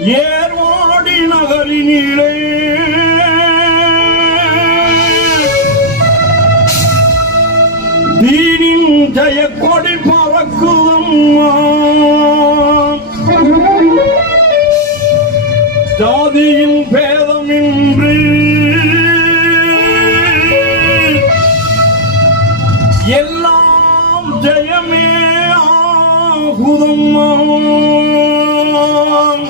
ஏர்வாடி நகரினிலே தீனின் ஜெயக்கொடி பறக்குதம்மா ஜாதியின் பேதமின்றி. எல்லாம் ஜெயமே ஆ ஆகுதம்மா Ervadi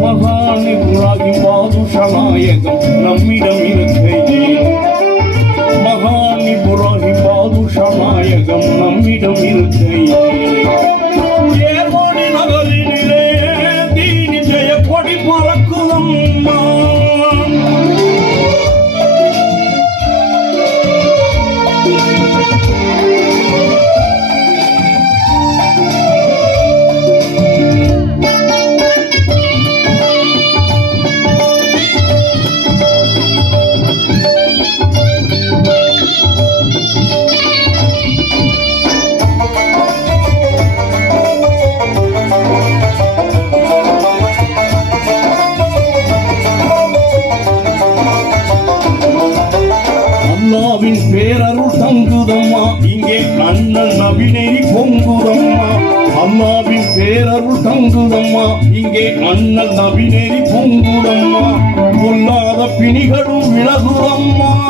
my 你不拉你抱住沙拉也走，那米 mama do sama yang 耶嘎 இங்கே அண்ணன் நவினேரி பொங்குதம்மா. அம்மாவின் பேரருள் தங்குதம்மா. இங்கே அண்ணன் நவினேரி பொங்குதம்மா. பொல்லாத பிணிகளும் விலகுதம்மா.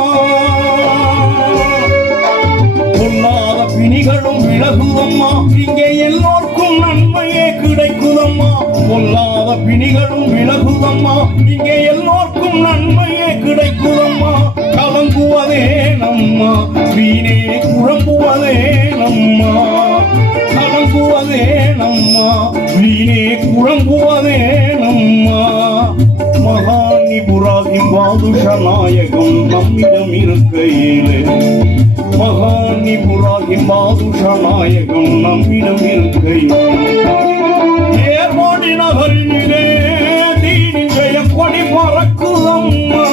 பொல்லாத பிணிகளும் விலகுதம்மா. இங்கே எல்லோருக்கும் நன்மையே கிடைக்குதம்மா. பொல்லாத பிணிகளும் விலகுதம்மா. இங்கே எல்லோருக்கும் நன்மையே கிடைக்குதம்மா. கலங்குவதே நம்மா. வீணே வீணே குழம்புவதே நம்மா. மகானி புராகிம் பாதுஷ நாயகம் நம்மிடம் இருக்கையிலே. மகானி புராகிம் பாதுஷ நாயகம் நம்மிடம் இருக்கையிலே. ஏர்வாடி நகரிலே தீனி கொடி பறக்குதம்மா.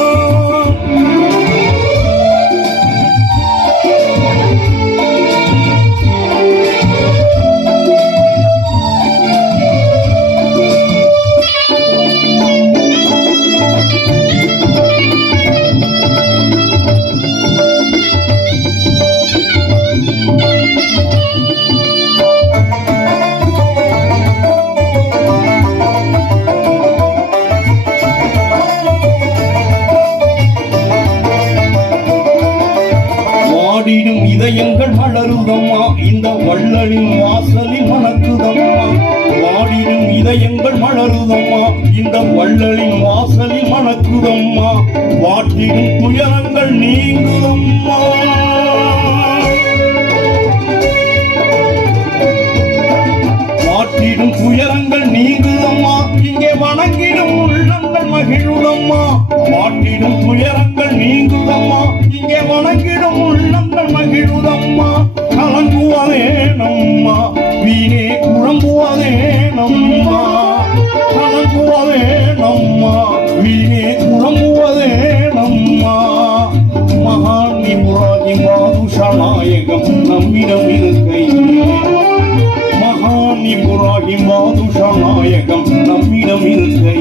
வள்ளலின் வாசலில் மணக்குதம்மா வாடிடும் இதயங்கள் மலருதம்மா. இந்த வள்ளலின் வாசலில் மணக்குதம்மா வாட்டிடும் துயரங்கள் நீங்குதம்மா. வாட்டிடும் துயரங்கள் நீங்குதம்மா. இங்கே வணங்கிடும் உள்ளங்கள் மகிழுதம்மா. வாட்டிடும் துயரங்கள் நீங்குதம்மா. இங்கே வணங்கிடும் உள்ளங்கள் மகிழுதம்மா. கலங்குவதே நம்மா வீணே குழம்புவதே நம்மா கலங்குவதே நம்மா வீணே குழம்புவதே நம்மா மகானி முராஜி பாதுஷநாயகம் நம்மிடம் இருக்கையே மகான் இப்ராஹிம் பாதுஷா நாயகம் நம்மிடம் இருக்கை.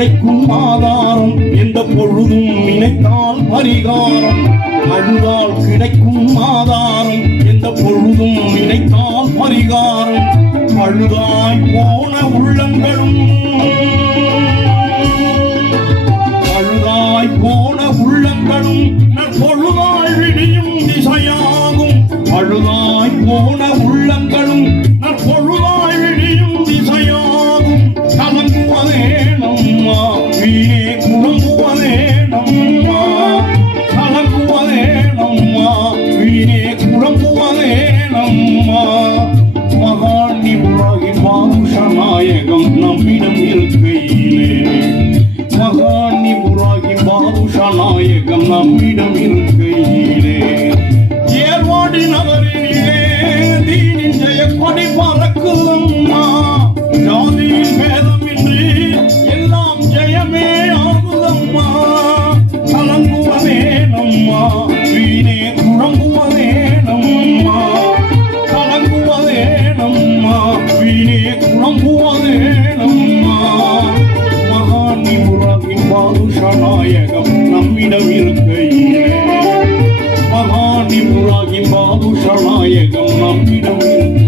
கிடைக்கும் ஆதாரம். எந்த பொழுதும் நினைத்தால் பரிகாரம். அழுதால் கிடைக்கும் ஆதாரம். எந்த பொழுதும் நினைத்தால் பரிகாரம். அழுதாய் போன உள்ளங்களும். அழுதாய் போன உள்ளங்களும். பொழுதாய் விடியும் திசையாகும். அழுதாய் போன நம்மிடம் இருக்கையிலே. ஏர்வாடி நகரினிலே தீனின் ஜெய கொடி பறக்குதம்மா. ஜாதியின் பேதமின்றி எல்லாம் ஜெயமே ஆகுதம்மா. கலங்குவதே நம்மா. வீணே குழம்புவதே நம்மா. கலங்குவதே நம்மா. வீணே குழம்புவதே நம்மா. பாதுஷநாயகம் நம்மிடம் இருக்கையிலே மகாணி உலகின் பாதுஷநாயகம் நம்மிடம் இருக்கையிலே